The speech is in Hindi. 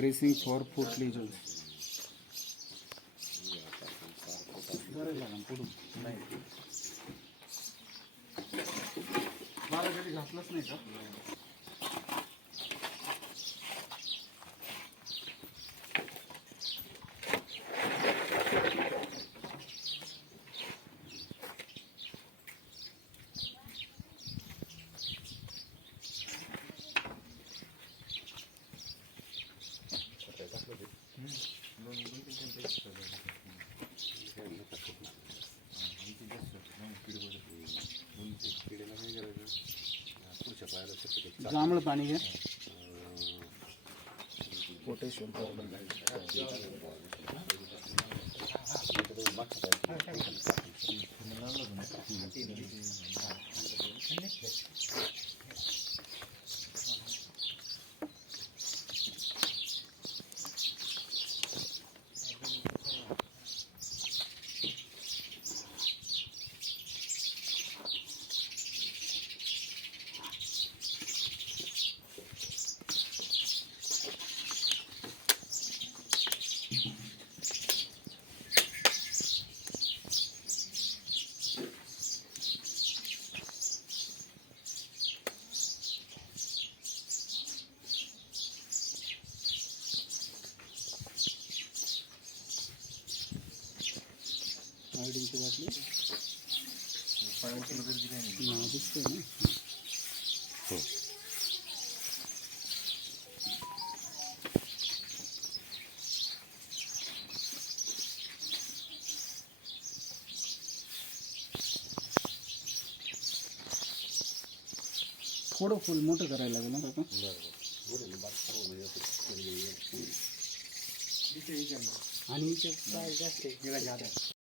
ड्रेसिंग फॉर फुट ली जो का जांभळ पाणी घ्या. पोटॅशियम आयोडीनची बाटली हा, दिसतंय ना थोडं फुल मोठं करायला लागेल ना काका आणि इथे काय जास्त आहे